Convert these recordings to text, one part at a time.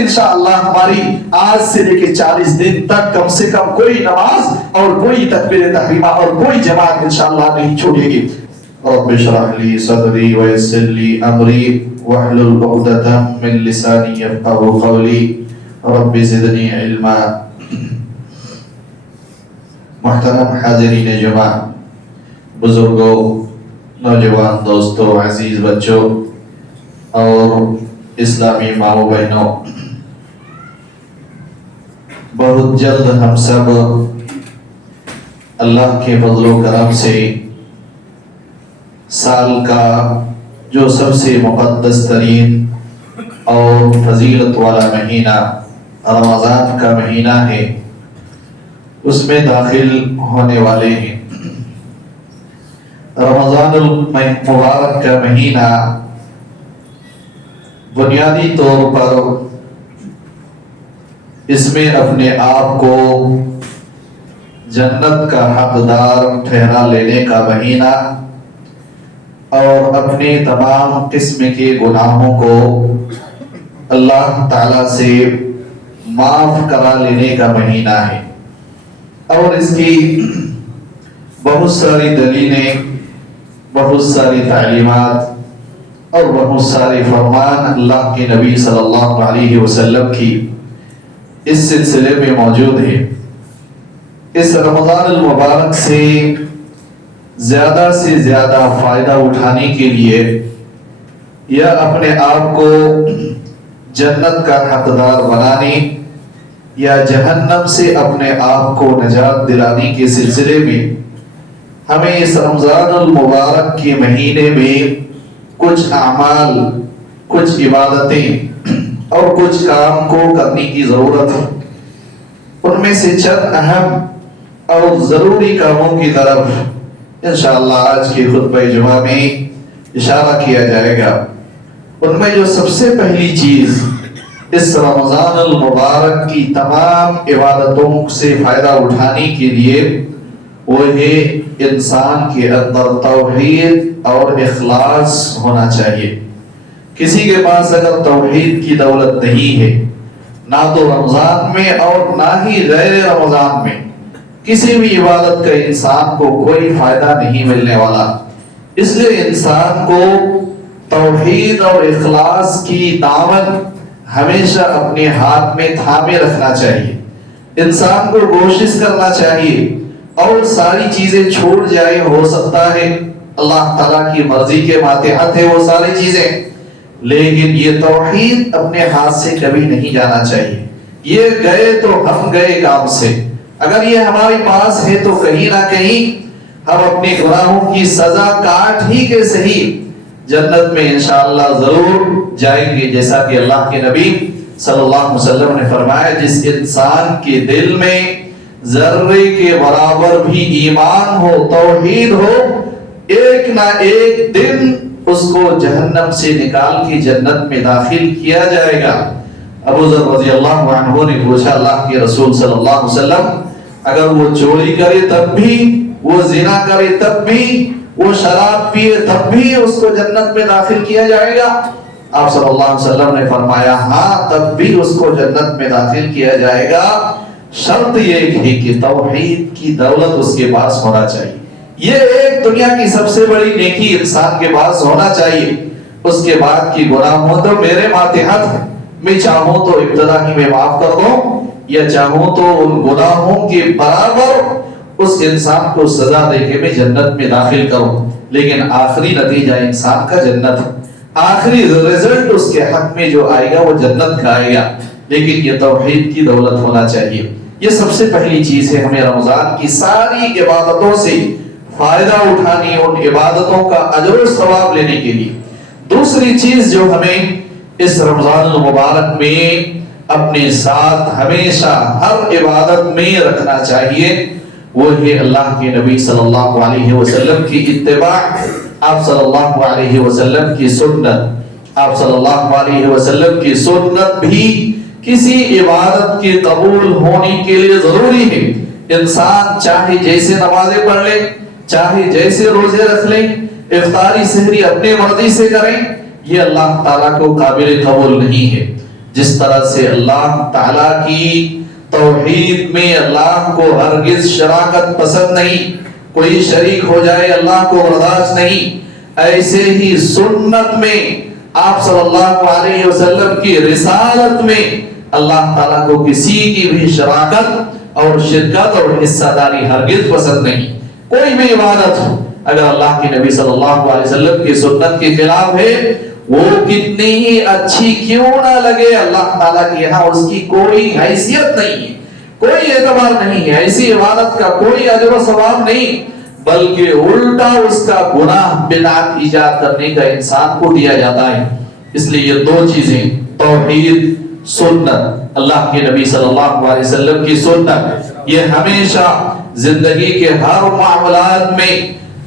انشاءاللہ ہماری آج سے لے کے 40 دن تک کم سے کم کوئی نماز اور کوئی تکبیر تحریمہ اور کوئی جماعت انشاءاللہ نہیں چھوڑے گی۔ رب اشرح لي صدري ويسر لي امري واحلل عقدة من لساني يفقهوا قولي رب زدني علما۔ محترم حاضرین جمع، بزرگوں، نوجوان دوستوں، عزیز بچوں اور اسلامی ماؤں بہنوں، بہت جلد ہم سب اللہ کے فضل و کرم سے سال کا جو سب سے مقدس ترین اور فضیلت والا مہینہ رمضان کا مہینہ ہے، اس میں داخل ہونے والے ہیں۔ رمضان المبارک کا مہینہ بنیادی طور پر اس میں اپنے آپ کو جنت کا حقدار ٹھہرا لینے کا مہینہ اور اپنے تمام قسم کے گناہوں کو اللہ تعالیٰ سے معاف کرا لینے کا مہینہ ہے، اور اس کی بہت ساری دلیلیں، بہت ساری تعلیمات اور بہت سارے فرمان اللہ کے نبی صلی اللہ علیہ وسلم کی اس سلسلے میں موجود ہے۔ اس رمضان المبارک سے زیادہ فائدہ اٹھانے کے لیے یا اپنے آپ کو جنت کا حقدار بنانے یا جہنم سے اپنے آپ کو نجات دلانے کے سلسلے میں ہمیں اس رمضان المبارک کے مہینے میں کچھ اعمال، کچھ عبادتیں اور کچھ کام کو کرنے کی ضرورت ہے۔ ان میں سے چند اہم اور ضروری کاموں کی طرف انشاءاللہ آج کے خطبہ جمعہ میں اشارہ کیا جائے گا۔ ان میں جو سب سے پہلی چیز اس رمضان المبارک کی تمام عبادتوں سے فائدہ اٹھانے کے لیے وہ ہے انسان کے اندر توحید اور اخلاص ہونا چاہیے۔ کسی کے پاس اگر توحید کی دولت نہیں ہے، نہ تو رمضان میں اور نہ ہی غیر رمضان میں کسی بھی عبادت کا انسان کو کوئی فائدہ نہیں ملنے والا۔ اس لیے انسان کو توحید اور اخلاص کی دامن ہمیشہ اپنے ہاتھ میں تھامے رکھنا چاہیے۔ انسان کو کوشش کرنا چاہیے اور ساری چیزیں چھوڑ جائے، ہو سکتا ہے اللہ تعالیٰ کی مرضی کے ماتحت ہے وہ ساری چیزیں، لیکن یہ توحید اپنے ہاتھ سے کبھی نہیں جانا چاہیے۔ یہ گئے تو ہم گئے کام سے، اگر یہ ہمارے پاس ہے تو کہیں نہ کہیں ہم اپنے گناہوں کی سزا کاٹ ہی کے صحیح جنت میں انشاءاللہ ضرور جائیں گے، جیسا کہ اللہ کے نبی صلی اللہ علیہ وسلم نے فرمایا جس انسان کے دل میں ذرے کے برابر بھی ایمان ہو، توحید ہو، ایک نہ ایک دن اس کو جہنم سے نکال کے جنت میں داخل کیا جائے گا۔ ابو ذر رضی اللہ عنہ نے پوچھا اللہ کے رسول صلی اللہ علیہ وسلم، اگر وہ چوری کرے تب بھی، وہ زنا کرے تب بھی، وہ شراب پیے تب بھی اس کو جنت میں داخل کیا جائے گا؟ آپ صلی اللہ علیہ وسلم نے فرمایا ہاں، تب بھی اس کو جنت میں داخل کیا جائے گا، شرط یہ ہے کہ توحید کی دولت اس کے پاس ہونا چاہیے۔ یہ ایک دنیا کی سب سے بڑی نیکی انسان کے پاس ہونا چاہیے۔ اس کے بعد کی گناہ ہو تو میرے ماتحت ہے، میں چاہوں تو ابتدا ہی میں معاف کر دوں یا چاہوں تو ان گناہوں کے برابر اس انسان کو سزا دے کے میں جنت میں داخل کروں، لیکن آخری نتیجہ انسان کا جنت ہے، آخری رزلٹ اس کے حق میں جو آئے گا وہ جنت کا آئے گا، لیکن یہ توحید کی دولت ہونا چاہیے۔ یہ سب سے پہلی چیز ہے ہمیں رمضان کی ساری عبادتوں سے فائدہ اٹھانی، ان عبادتوں کا اجر و ثواب لینے کے لیے۔ دوسری چیز جو ہمیں اس رمضان المبارک میں اپنے ساتھ ہمیشہ ہر عبادت میں رکھنا چاہیے وہ ہے اللہ کے نبی صلی اللہ علیہ وسلم کی اتباع، آپ صلی اللہ علیہ وسلم کی سنت۔ آپ صلی اللہ علیہ وسلم کی سنت بھی کسی عبادت کے قبول ہونے کے لیے ضروری ہے۔ انسان چاہے جیسے نمازیں پڑھ لے، چاہے جیسے روزے رکھ لیں، افطاری سحری اپنے مرضی سے کریں، یہ اللہ تعالیٰ کو قابل قبول نہیں ہے۔ جس طرح سے اللہ تعالیٰ کی توحید میں اللہ کو ہرگز شراکت پسند نہیں، کوئی شریک ہو جائے اللہ کو برداشت نہیں، ایسے ہی سنت میں آپ صلی اللہ علیہ وسلم کی رسالت میں اللہ تعالیٰ کو کسی کی بھی شراکت اور شرکت اور حصہ داری ہرگز پسند نہیں۔ کوئی بھی عبادت ہو اگر اللہ کے نبی صلی اللہ علیہ وسلم کی سنت کے خلاف ہے، وہ کتنی ہی اچھی کیوں نہ لگے، اللہ تعالیٰ کے یہاں اس کی کوئی حیثیت نہیں ہے، کوئی اعتبار نہیں ہے، ایسی عبادت کا کوئی اجر و ثواب نہیں، بلکہ الٹا اس کا گناہ بدعت ایجاد کرنے کا انسان کو دیا جاتا ہے۔ اس لیے یہ دو چیزیں، توحید، سنت، اللہ کے نبی صلی اللہ علیہ وسلم کی سنت، یہ ہمیشہ زندگی کے ہر معاملات میں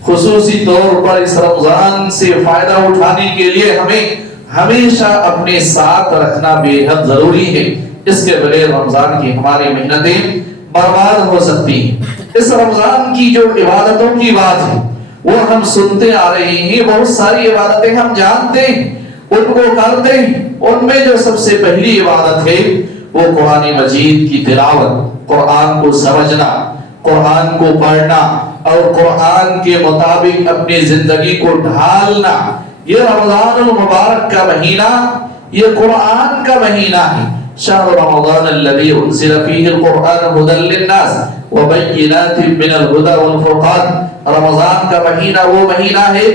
خصوصی طور پر اس رمضان سے فائدہ اٹھانے کے لیے ہمیں ہمیشہ اپنے ساتھ رکھنا بے حد ضروری ہے۔ اس کے بغیر رمضان کی ہماری محنتیں برباد ہو سکتی ہیں۔ اس رمضان کی جو عبادتوں کی بات ہے وہ ہم سنتے آ رہے ہیں، بہت ساری عبادتیں ہم جانتے ہیں، ان کو کرتے ہیں۔ ان میں جو سب سے پہلی عبادت ہے وہ قرآن مجید کی تلاوت، قرآن کو سمجھنا، قرآن کو پڑھنا اور قرآن کے مطابق اپنی زندگی کو ڈھالنا۔ یہ رمضان المبارک کا مہینہ یہ قرآن کا مہینہ ہے۔ شہر رمضان الذی انزل فیہ القرآن ھدی للناس وبینات من الھدی والفرقان۔ رمضان کا مہینہ وہ مہینہ ہے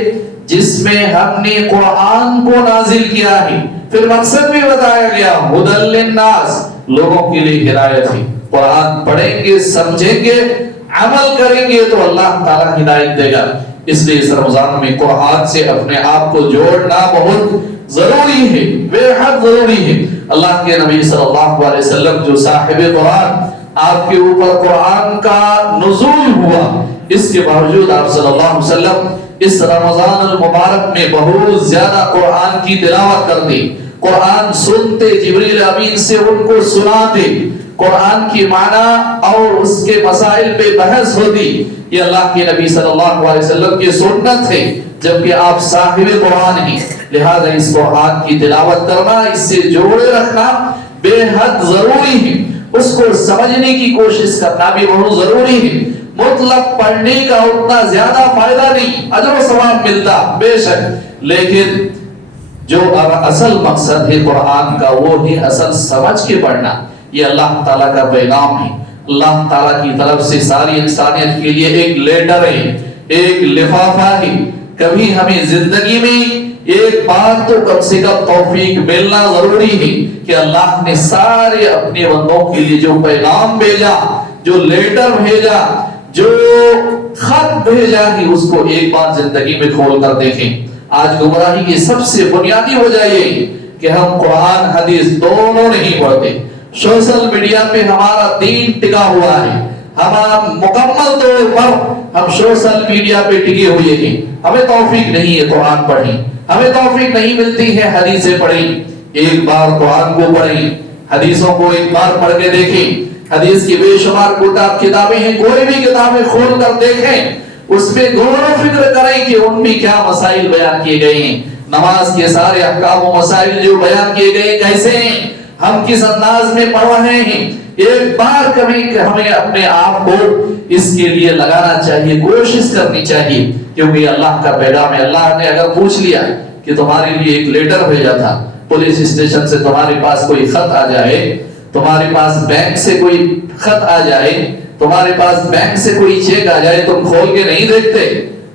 جس میں ہم نے قرآن کو نازل کیا ہے، پھر مقصد بھی بتایا گیا، ھدی للناس، لوگوں کے لیے ہدایت ہے۔ قرآن پڑھیں گے، سمجھیں گے، عمل کریں گے تو اللہ تعالیٰ ہدایت دے گا۔ اس لیے اس رمضان میں قرآن سے اپنے آپ کو جوڑنا بہت ضروری ہے، بے حد ضروری ہے۔ اللہ کے نبی صلی اللہ علیہ وسلم جو صاحب قرآن، آپ کے اوپر قرآن کا نزول ہوا، اس کے باوجود آپ صلی اللہ علیہ وسلم اس رمضان المبارک میں بہت زیادہ قرآن کی تلاوت کرتے، قرآن سنتے، جبریل امین سے ان کو سناتے، قرآن کی معنی اور اس کے مسائل پہ بحث ہوتی۔ یہ اللہ کے نبی صلی اللہ علیہ وسلم کی سنت ہے، جبکہ آپ صاحب قرآن ہیں، لہذا اس قرآن کی تلاوت کرنا، اس سے جوڑے رکھنا بے حد ضروری ہے۔ اس کو سمجھنے کی کوشش کرنا بھی بہت ضروری ہے۔ مطلق پڑھنے کا اتنا زیادہ فائدہ نہیں، اجر و ثواب ملتا بے شک، لیکن جو اصل مقصد ہے قرآن کا وہ ہے اصل سمجھ کے پڑھنا۔ یہ اللہ تعالیٰ کا پیغام ہے، اللہ تعالیٰ کی طرف سے ساری انسانیت کے لیے ایک لیٹر ہے، ایک لفافہ ہے۔ کبھی ہمیں زندگی میں ایک بات تو کم سے کم توفیق ملنا ضروری ہے کہ اللہ نے سارے اپنے بندوں کے لیے جو پیغام بھیجا، جو لیٹر بھیجا، جو خط بھیجا ہے، اس کو ایک بار زندگی میں کھول کر دیکھیں۔ آج گمراہی کی سب سے بنیادی وجہ یہ کہ ہم قرآن حدیث دونوں نہیں پڑھتے۔ سوشل میڈیا پہ ہمارا دین ٹکا ہوا ہے، ہمارا مکمل طور پر ہم سوشل میڈیا پہ ٹکے ہوئے ہیں۔ ہمیں توفیق نہیں ہے قرآن پڑھیں، ہمیں توفیق نہیں ملتی ہے حدیثیں پڑھیں۔ ایک بار قرآن کو پڑھیں، حدیثوں کو ایک بار پڑھ کے دیکھیں۔ حدیث کی بے شمار کتابیں ہیں، کوئی بھی کتابیں کھول کر دیکھیں، اس میں غور و فکر کریں کہ ان میں کیا مسائل بیان کیے گئے ہیں۔ نماز کے سارے احکام و مسائل جو بیان کیے گئے کیسے ہیں، ہم کس انداز میں پڑھ رہے ہیں، ایک بار کبھی ہمیں اپنے آپ کو اس کے لیے لگانا چاہیے، کوشش کرنی چاہیے، کیونکہ اللہ کا پیغام ہے۔ اللہ نے اگر پوچھ لیا کہ تمہارے لیے ایک لیٹر بھیجا تھا، پولیس اسٹیشن سے تمہارے پاس کوئی خط آ جائے، تمہارے پاس بینک سے کوئی خط آ جائے، تمہارے پاس بینک سے کوئی چیک آ جائے، تم کھول کے نہیں دیکھتے،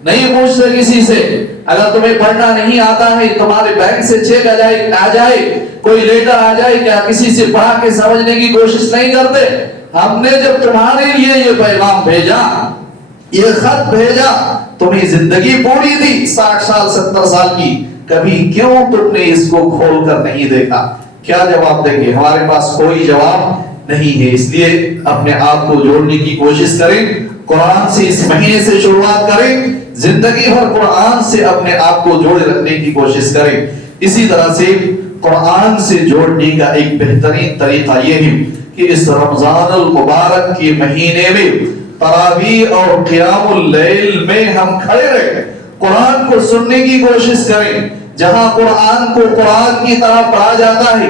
نہیں پوچھتے کسی سے۔ اگر تمہیں پڑھنا نہیں آتا ہے، تمہارے بینک سے چیک آ جائے، کوئی لیٹر آ جائے، کیا کسی سے پڑھا کے سمجھنے کی کوشش نہیں کرتے؟ ہم نے جب تمہارے لیے یہ پیغام بھیجا، یہ خط بھیجا، تمہیں زندگی پوری تھی 60 سال 70 سال کی، کبھی کیوں تم نے اس کو کھول کر نہیں دیکھا؟ کیا جواب دیں گے؟ ہمارے پاس کوئی جواب نہیں ہے۔ اس لیے اپنے آپ کو جوڑنے کی کوشش کریں، قرآن سے اس مہینے سے شروعات کریں، زندگی بھر قرآن سے اپنے آپ کو جوڑے رکھنے کی کوشش کریں۔ اسی طرح سے قرآن سے جوڑنے کا ایک بہترین طریقہ یہ ہے کہ اس رمضان المبارک کے مہینے میں تراویح اور قیام اللیل میں ہم کھڑے رہیں، قرآن کو سننے کی کوشش کریں۔ جہاں قرآن کو قرآن کی طرح پڑھا جاتا ہے،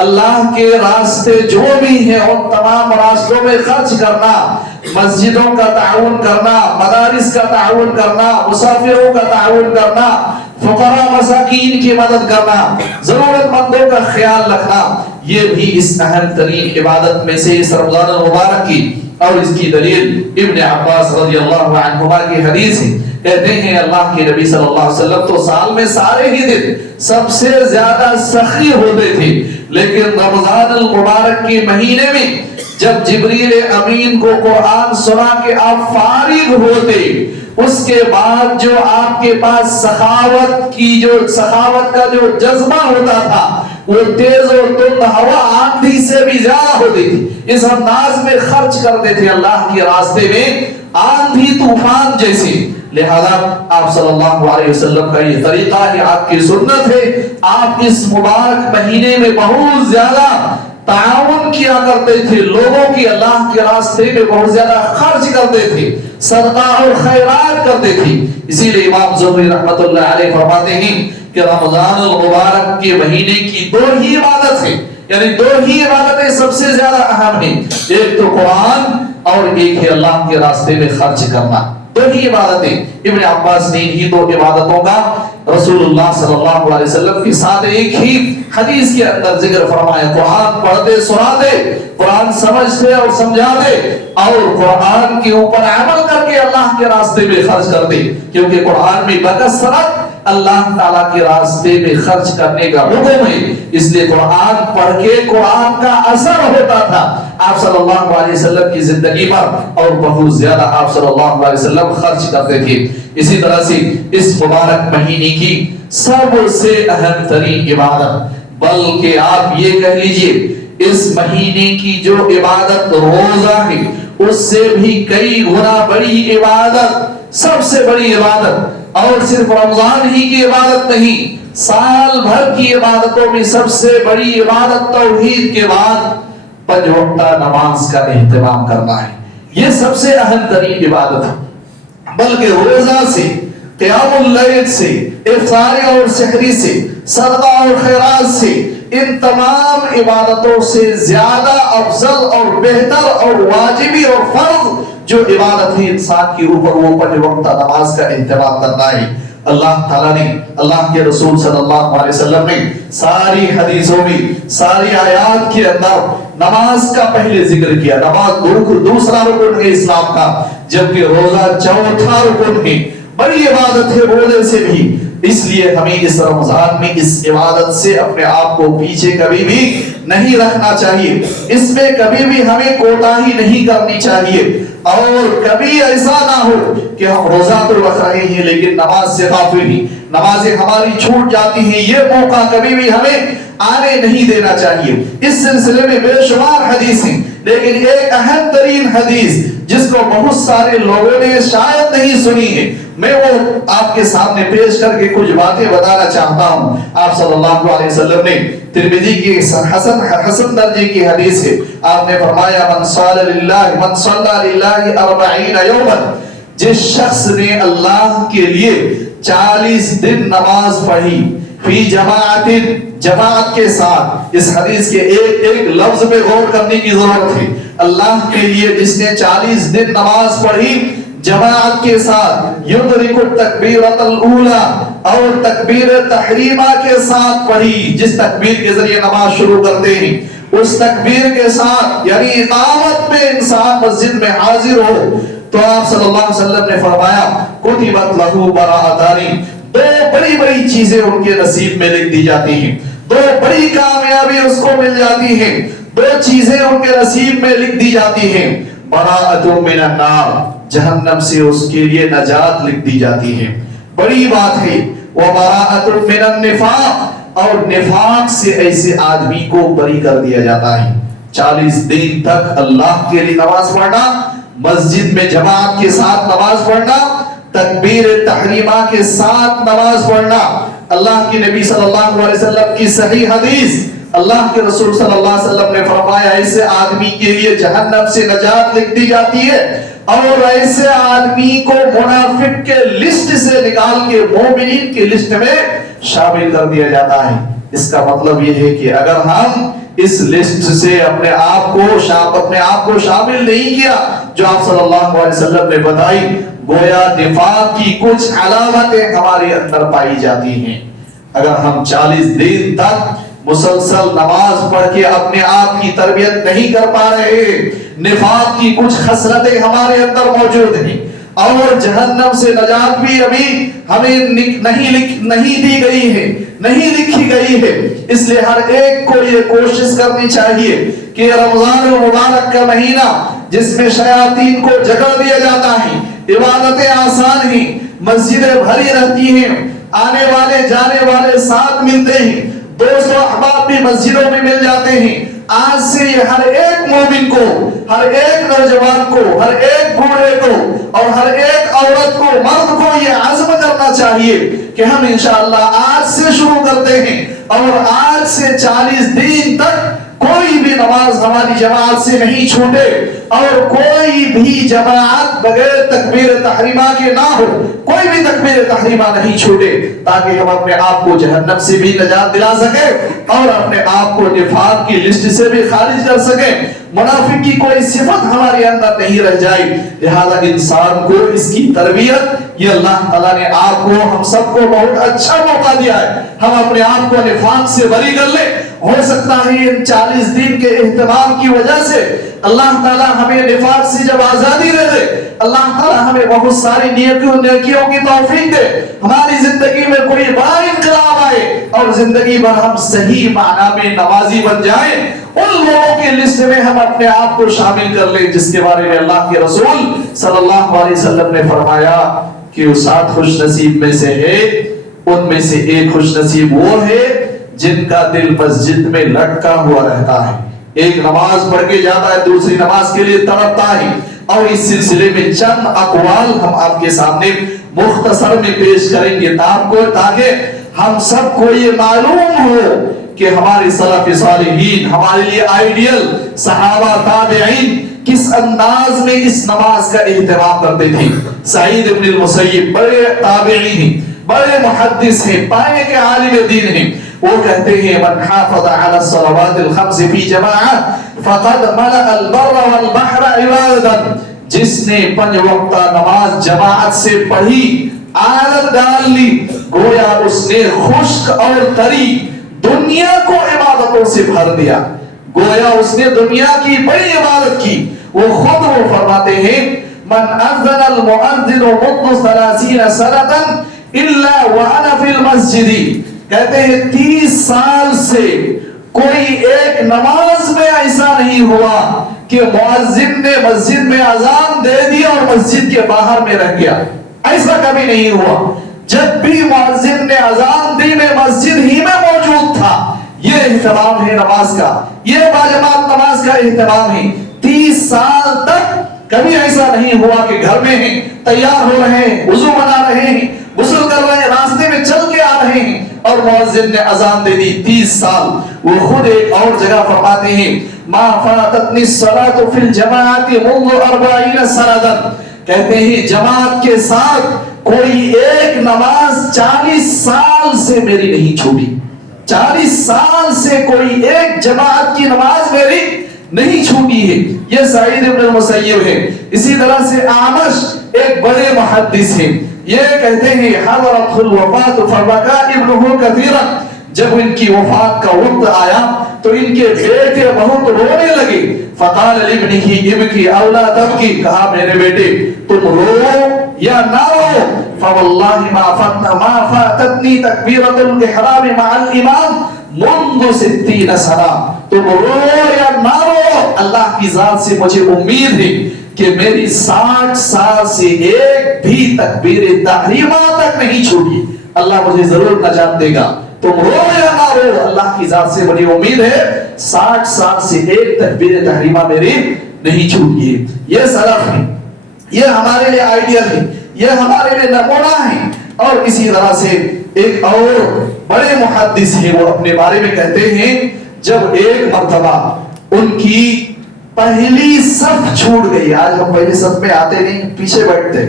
اللہ کے راستے جو بھی ہیں ان تمام راستوں میں خرچ کرنا، مسجدوں کا تعاون کرنا، مدارس کا تعاون کرنا، مسافروں کا تعاون کرنا، فقراء مساکین کی مدد کرنا، ضرورت مندوں کا خیال رکھنا، یہ بھی اس اہم ترین عبادت میں سے اس رمضان المبارک کی، اور اس کی دلیل ابن عباس رضی اللہ عنہما کی حدیث ہے۔ کہتے ہیں اللہ کے نبی صلی اللہ علیہ وسلم تو سال میں سارے ہی دن سب سے زیادہ سخی ہوتے تھے، لیکن رمضان المبارک کے مہینے میں جب جبریل امین کو قرآن سنا کے آپ فارغ ہوتے، اس کے بعد جو آپ کے پاس سخاوت کا جو جذبہ ہوتا تھا وہ تیز اور تند ہوا آندھی سے بھی زیادہ ہوتی تھی، اس انداز میں خرچ کرتے تھے اللہ کے راستے میں آندھی طوفان جیسی۔ لہذا آپ صلی اللہ علیہ وسلم کا یہ طریقہ ہے، آپ کی سنت ہے، آپ اس مبارک مہینے میں بہت زیادہ تعاون کیا کرتے تھے، لوگوں کی اللہ کے راستے میں بہت زیادہ خرچ کرتے تھے، صدقہ اور خیرات کرتے تھے۔ اسی لیے امام زہری رحمۃ اللہ علیہ فرماتے ہیں کہ رمضان المبارک کے مہینے کی دو ہی عبادت ہے، یعنی دو ہی عبادتیں سب سے زیادہ اہم ہیں، ایک تو قرآن اور ایک ہے اللہ کے راستے میں خرچ کرنا، دو ہی عبادتیں۔ ابن عباس نے ہی دو عبادتوں کا رسول اللہ صلی اللہ علیہ وسلم کے ساتھ ایک ہی حدیث کے اندر ذکر فرمایا، قرآن پڑھتے سناتے، قرآن سمجھتے اور سمجھاتے، اور قرآن کے اوپر عمل کر کے اللہ کے راستے میں خرچ کرتے، کیونکہ قرآن میں بکثرت اللہ تعالیٰ کے راستے میں خرچ کرنے کا حکم ہے، اس لیے قرآن پڑھ کے قرآن کا اثر ہوتا تھا آپ صلی اللہ علیہ وسلم کی زندگی پر، اور بہت زیادہ آپ صلی اللہ علیہ وسلم خرچ کرتے تھے۔ اسی طرح سے اس مبارک مہینے کی سب سے اہم ترین عبادت، بلکہ آپ یہ کہہ لیجئے اس مہینے کی جو عبادت روزہ ہے اس سے بھی کئی گنا بڑی عبادت، سب سے بڑی عبادت، اور صرف رمضان ہی کی عبادت نہیں، سال بھر کی عبادتوں میں سب سے بڑی عبادت توحید کے بعد 5 وقتہ نماز کا اہتمام کرنا ہے، یہ سب سے اہم ترین عبادت ہے۔ بلکہ روزہ سے، قیام اللیل سے، افطار اور سحری سے، صدقہ اور خیرات سے، ان تمام عبادتوں سے زیادہ افضل اور بہتر اور واجبی اور فرض جو عبادت ہے انسان کے اوپر وہ 5 وقتہ نماز کا اہتمام کرنا ہے۔ اللہ تعالیٰ نے، اللہ کے رسول صلی اللہ علیہ وسلم نے ساری حدیثوں میں، ساری آیات کے اندر نماز کا پہلے ذکر کیا، نماز دوسرا رکن ہے اسلام کا، جبکہ روزہ چوتھا رکن ہے، بڑی عبادت ہے روزے سے بھی۔ اس لیے ہمیں اس رمضان میں اس عبادت سے اپنے آپ کو پیچھے کبھی بھی نہیں رکھنا چاہیے، اس میں کبھی بھی ہمیں کوتاہی نہیں کرنی چاہیے، اور کبھی ایسا نہ ہو کہ ہم روزہ تو رکھ رہے ہیں لیکن نماز سے غافل ہیں، نمازیں ہماری چھوٹ جاتی ہیں، یہ موقع کبھی بھی ہمیں آنے نہیں دینا چاہیے۔ اس سلسلے میں بے شمار حدیث ہیں، لیکن ایک اہم ترین حدیث جس کو بہت سارے لوگوں نے شاید نہیں سنی ہے، میں وہ آپ کے سامنے پیش کر کے کچھ باتیں بتانا چاہتا ہوں۔ آپ صلی اللہ علیہ وسلم نے، ترمذی کی حسن درجے کی حدیث ہے، آپ نے فرمایا من صلی للہ 40 یوما، جس شخص نے اللہ کے لیے 40 دن نماز پڑھی، فی جماعت کے ساتھ، اس حدیث کے ایک ایک لفظ پہ غور کرنے کی ضرورت ہے، اللہ کے لیے جس نے 40 دن نماز پڑھی جماعت کے ساتھ، یدرک التکبیرۃ الاولی، اور تکبیر تحریمہ کے ساتھ پڑھی، جس تکبیر کے ذریعے نماز شروع کرتے ہیں اس تکبیر کے ساتھ، یعنی اقامت میں انسان مسجد میں حاضر ہو، تو آپ صلی اللہ علیہ وسلم نے فرمایا کتبت لہ براءتان، 2 بڑی بڑی چیزیں ان کے نصیب میں لکھ دی جاتی ہیں، 2 بڑی کامیابی اس کو مل جاتی ہیں، 2 چیزیں ان کے نصیب میں لکھ دی جاتی ہیں، براءۃ من النار، جہنم سے اس کے لیے نجات لکھ دی جاتی ہے، بڑی بات ہے، وبراءۃ من النفاق، اور نفاق سے ایسے آدمی کو بری کر دیا جاتا ہے۔ 40 دن تک اللہ کے لیے نماز پڑھنا، مسجد میں جماعت کے ساتھ نماز پڑھنا، تکبیر تحریمہ کے ساتھ نماز پڑھنا، اللہ کے نبی صلی اللہ علیہ وسلم کی صحیح حدیث، اللہ کے رسول صلی اللہ علیہ وسلم نے فرمایا ایسے آدمی کے لیے جہنم سے نجات لکھ دی جاتی ہے، اور ایسے آدمی کو منافق کے لسٹ سے نکال کے مومنین کی لسٹ میں شامل کر دیا جاتا ہے۔ اس کا مطلب یہ ہے کہ اگر ہم اس لسٹ سے اپنے آپ کو شامل نہیں کیا جو آپ صلی اللہ علیہ وسلم نے بتائی، گویا نفاق کی کچھ علامتیں ہمارے اندر پائی جاتی ہیں۔ اگر ہم 40 دن تک مسلسل نماز پڑھ کے اپنے آپ کی تربیت نہیں کر پا رہے، نفاق کی کچھ خصلتیں ہمارے اندر موجود ہیں، اور جہنم سے نجات بھی ابھی ہمیں نہیں دی گئی ہے، نہیں لکھی گئی ہے۔ اس لیے ہر ایک کو یہ کوشش کرنی چاہیے کہ رمضان مبارک کا مہینہ جس میں شیاطین کو جگڑ دیا جاتا ہے، عبادتیں آسان ہیں، مسجدیں بھری رہتی ہیں، آنے والے جانے والے ساتھ ملتے ہیں، دوست و احباب بھی مسجدوں میں مل جاتے ہیں۔ آج سے یہ ہر ایک مومن کو، ہر ایک نوجوان کو، ہر ایک بوڑھے کو اور ہر ایک عورت کو، مرد کو یہ عزم کرنا چاہیے کہ ہم انشاءاللہ آج سے شروع کرتے ہیں، اور آج سے 40 دن تک کوئی بھی نماز ہماری جماعت سے نہیں چھوٹے، اور کوئی بھی جماعت بغیر تکبیر تحریمہ کے نہ ہو، کوئی بھی تکبیر تحریمہ نہیں چھوٹے، تاکہ ہم اپنے آپ کو جہنم سے بھی نجات دلا سکیں اور اپنے آپ کو نفاق کی لسٹ سے بھی خارج کر سکیں، منافق کی کوئی صفت ہمارے اندر نہیں رہ جائے۔ لہذا انسان کو اس کی تربیت، یہ اللہ تعالیٰ نے آپ کو، ہم سب کو بہت اچھا موقع دیا ہے، ہم اپنے آپ کو نفاق سے بری کر لیں۔ ہو سکتا ہے ان 40 دن کے اہتمام کی وجہ سے اللہ تعالیٰ ہمیں نفاق سے جب آزادی دے دے، اللہ تعالیٰ ہمیں بہت ساری نیکیوں کی توفیق دے، ہماری زندگی میں کوئی بڑا انقلاب آئے اور زندگی بھر ہم صحیح معنی میں نمازی بن جائیں، ان لوگوں کے لسٹ میں ہم اپنے آپ کو شامل کر لیں جس کے بارے میں اللہ کے رسول صلی اللہ علیہ وسلم نے فرمایا کہ وہ 7 خوش نصیب میں سے ہے، ان میں سے ایک خوش نصیب وہ ہے جن کا دل مسجد میں لٹکا ہوا رہتا ہے، ایک نماز پڑھ کے جاتا ہے، دوسری نماز کے لیے تڑپتا ہے۔ اور اس سلسلے میں چند اقوال ہم آپ کے سامنے مختصر میں پیش کریں گے تاکہ ہم سب کو یہ معلوم ہو کہ ہمارے سلف صالحین، ہمارے لیے آئیڈیل صحابہ تابعین کس انداز میں اس نماز کا اہتمام کرتے تھے۔ سعید بن المسیب بڑے تابعی ہیں، بڑے محدث ہیں، پائے کے عالم دین ہیں، وہ کہتے ہیں من حافظ على الصلوات الخمس في جماعة فقد ملأ البر والبحر عبادة، جس نے 5 وقتہ نماز جماعت سے پڑھی، عادت ڈال لی، گویا اس نے خشک اور تری دنیا کو عبادتوں سے بھر دیا، گویا اس نے دنیا کی بڑی عبادت کی۔ وہ خود وہ فرماتے ہیں من اذن المؤذن منذ 30 سنة الا وانا في المسجد، کہتے ہیں 30 سال سے کوئی ایک نماز میں ایسا نہیں ہوا کہ مؤذن نے مسجد میں اذان دے دی اور مسجد کے باہر میں رہ گیا، ایسا کبھی نہیں ہوا۔ جب بھی مؤذن نے اذان دی میں مسجد ہی میں موجود تھا۔ یہ اہتمام ہے نماز کا، یہ باجماعت نماز کا اہتمام ہے۔ 30 سال تک کبھی ایسا نہیں ہوا کہ گھر میں ہیں، تیار ہو رہے ہیں، وضو بنا رہے ہیں، غسل کر رہے ہیں، راستے میں چل کے آ رہے ہیں اور مؤذن نے اذان دے دی۔ 30 سال۔ وہ خود ایک اور جگہ فرماتے ہیں ما فاتتنی الصلاة فی الجماعت منذ 40 سنة، کہتے ہیں جماعت کے ساتھ کوئی ایک نماز 40 سال سے میری نہیں چھوٹی، 40 سال سے کوئی ایک جماعت کی نماز میری نہیں چھوٹی ہے۔ یہ سعید بن المسیب ہے۔ اسی طرح سے اعمش ایک بڑے محدث ہیں، یہ کہتے ہیں حضرت الوفات فبکا ابنہ کثیرا، جب ان کی وفات کا وقت آیا تو ان کے بیٹے بہت رونے لگے، فقال لابنہ ابکی او لا تبکی، کہا میرے بیٹے تم رو یا نہ رو، فواللہ ما فاتتنی تکبیرۃ الاحرام مع الامام منذ 60 سنہ، تم رو یا نہ رو، اللہ کی ذات سے مجھے امید ہے کہ میری 60 سال سے ایک بھی تکبیر تحریمہ تک نہیں چھوٹی، اللہ مجھے ضرور نجات دے گا، تم رو یا نہ رو، اللہ کی ذات سے مجھے امید ہے 60 سال سے ایک تکبیر تحریمہ میری نہیں چھوٹی ہے۔ یہ سلف ہے، یہ ہمارے لیے آئیڈیل ہے، یہ ہمارے لیے نمونہ ہے۔ اور اسی طرح سے ایک اور بڑے محدث ہیں، وہ اپنے بارے میں کہتے ہیں جب ایک مرتبہ ان کی پہلی صف چھوٹ گئی، آج ہم پہلی صف میں آتے نہیں، پیچھے بیٹھتے،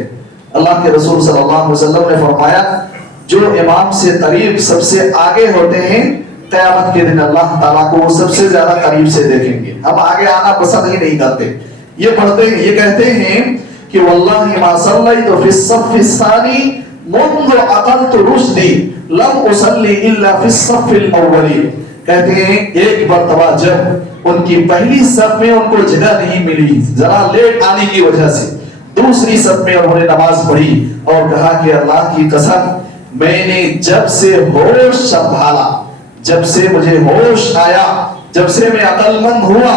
اللہ کے رسول صلی اللہ علیہ وسلم نے فرمایا جو امام سے قریب سب سے آگے ہوتے ہیں قیامت کے دن اللہ تعالیٰ کو وہ سب سے زیادہ قریب سے دیکھیں گے. ہم آگے آنا پسند ہی نہیں کرتے. یہ پڑھتے ہیں، یہ کہتے ہیں کہ واللہ ما صلیت فی الصف الثانی منذ عقلت رشدی لم اصلی الا فی الصف الاولی. کہتے ہیں ایک مرتبہ جب ان کی پہلی صف میں ان کو جگہ نہیں ملی، ذرا لیٹ آنے کی وجہ سے، دوسری صف میں انہوں نے نماز پڑھی اور کہا کہ اللہ کی قسم، میں نے جب سے ہوش سنبھالا، جب سے مجھے ہوش آیا، جب سے میں عقل مند ہوا،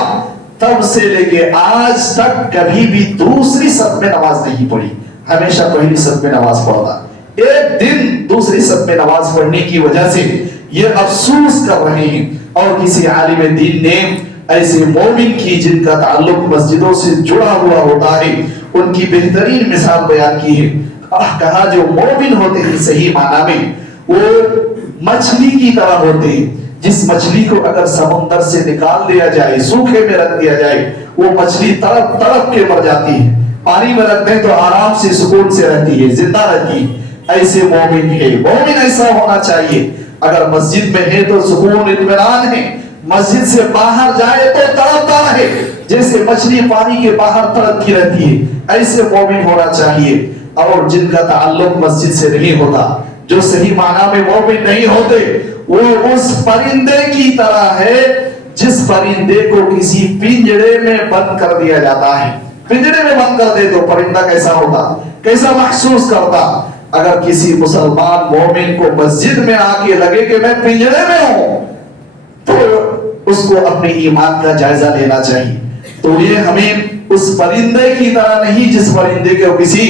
تب سے لے کے آج تک کبھی بھی دوسری صف میں نماز نہیں پڑھی، ہمیشہ پہلی صف میں نماز پڑھتا. ایک دن دوسری صف میں نماز پڑھنے کی وجہ سے یہ افسوس کر رہے ہیں. اور کسی عالم دین نے ایسے مومن کی جن کا تعلق مسجدوں سے جڑا ہوا ہوتا ہے ان کی بہترین مثال بیان کی ہے. کہا جو مومن ہوتے ہیں صحیح معنی میں وہ مچھلی کی طرح ہوتے ہیں. جس مچھلی کو اگر سمندر سے نکال دیا جائے، سوکھے میں رکھ دیا جائے، وہ مچھلی تڑپ تڑپ کے مر جاتی ہے. پانی میں رکھ دیں تو آرام سے سکون سے رہتی ہے، زندہ رہتی ہے. ایسے مومن ہے. مومن ایسا ہونا چاہیے. اگر مسجد میں ہے تو سکون اطمینان ہے، مسجد سے باہر جائے تو تڑپتا رہے جیسے مچھلی پانی کے باہر تڑپتی رہتی ہے. ایسے مومن ہونا چاہیے. اور جن کا تعلق مسجد سے نہیں ہوتا، جو صحیح معنی میں مومن نہیں ہوتے، وہ اس پرندے کی طرح ہے جس پرندے کو کسی پنجرے میں بند کر دیا جاتا ہے. پنجرے میں بند کر دے تو پرندہ کیسا ہوتا، کیسا محسوس کرتا؟ اگر کسی مسلمان مومن کو مسجد میں آ کے لگے کہ میں پنجرے میں ہوں تو اس کو اپنے ایمان کا جائزہ لینا چاہیے. تو یہ ہمیں اس پرندے کی طرح نہیں جس پرندے کو کسی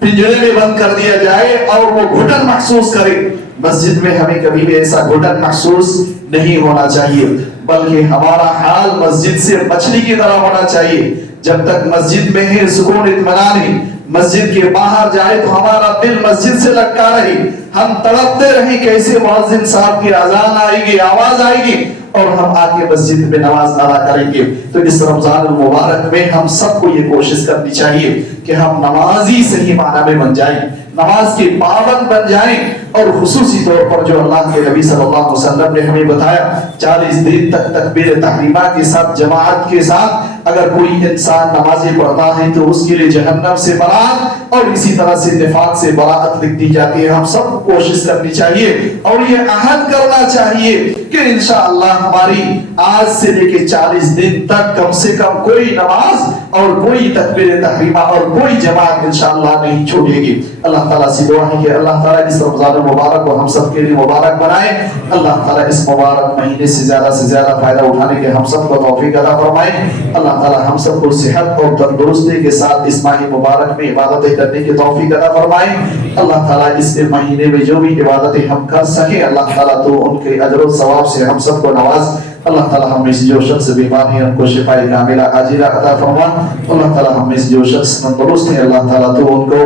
پنجرے میں بند کر دیا جائے اور وہ گھٹن محسوس کرے. مسجد میں ہمیں کبھی بھی ایسا گھٹن محسوس نہیں ہونا چاہیے، بلکہ ہمارا حال مسجد سے مچھلی کی طرح ہونا چاہیے. جب تک مسجد میں ہے سکون اطمینان ہے، مسجد کے باہر جائے تو ہمارا دل مسجد سے لٹکا رہے، ہم تڑپتے رہیں کیسے مؤذن صاحب کی اذان آئے گی، آواز آئے گی اور ہم آ کے مسجد میں نماز ادا کریں گے. تو اس رمضان المبارک میں ہم سب کو یہ کوشش کرنی چاہیے کہ ہم نمازی صحیح معنی میں بن جائیں، نماز کے پابند بن جائیں. اور خصوصی طور پر جو اللہ کے نبی صلی اللہ علیہ وسلم نے ہمیں بتایا 40 دن تک تکبیر تحریمہ کے ساتھ جماعت کے ساتھ اگر کوئی انسان نمازیں پڑھتا ہے تو اس کے لیے جہنم سے برات اور اسی طرح سے نفاق سے براعت لکھ دی جاتی ہے. ہم سب کو کوشش کرنی چاہیے اور یہ عہد کرنا چاہیے کہ انشاءاللہ ہماری آج سے لے کے 40 دن تک کم سے کم کوئی نماز اور کوئی تکبیر تحریمہ اور کوئی جماعت انشاءاللہ نہیں چھوڑے گی. اللہ تعالیٰ سے دعا ہے کہ اللہ تعالیٰ اس رمضان مبارک کو ہم سب کے لیے مبارک بنائے. اللہ تعالیٰ اس مبارک مہینے سے زیادہ فائدہ اٹھانے کے ہم سب کو توفیق عطا فرمائے. اللہ تعالیٰ ہم سب کو صحت اور تندرستی کے ساتھ اس ماہ مبارک میں عبادتیں کرنے کی توفیق عطا فرمائے. اللہ تعالیٰ اس مہینے میں جو بھی عبادتیں ہم کر سکیں اللہ تعالیٰ تو ان کے اجر و ثواب سے ہم سب کو نواز. اللہ تعالیٰ ہم میں سے جو شخص بیمار ہیں ان کو شفاء کاملہ عاجلہ عطا فرما. اللہ تعالیٰ ہم میں سے جو شخص تندرست ہیں اللہ تعالیٰ تو ان کو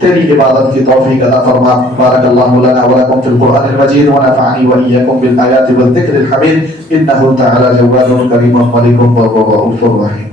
تیری عبادت کی توفیق عطا فرما. بارک اللہ لنا ولکم فی القرآن المجید ونفعنی وإیاکم بالآیات والذکر الحمید انہ تعالی جواد کریم ملک رؤوف رحیم.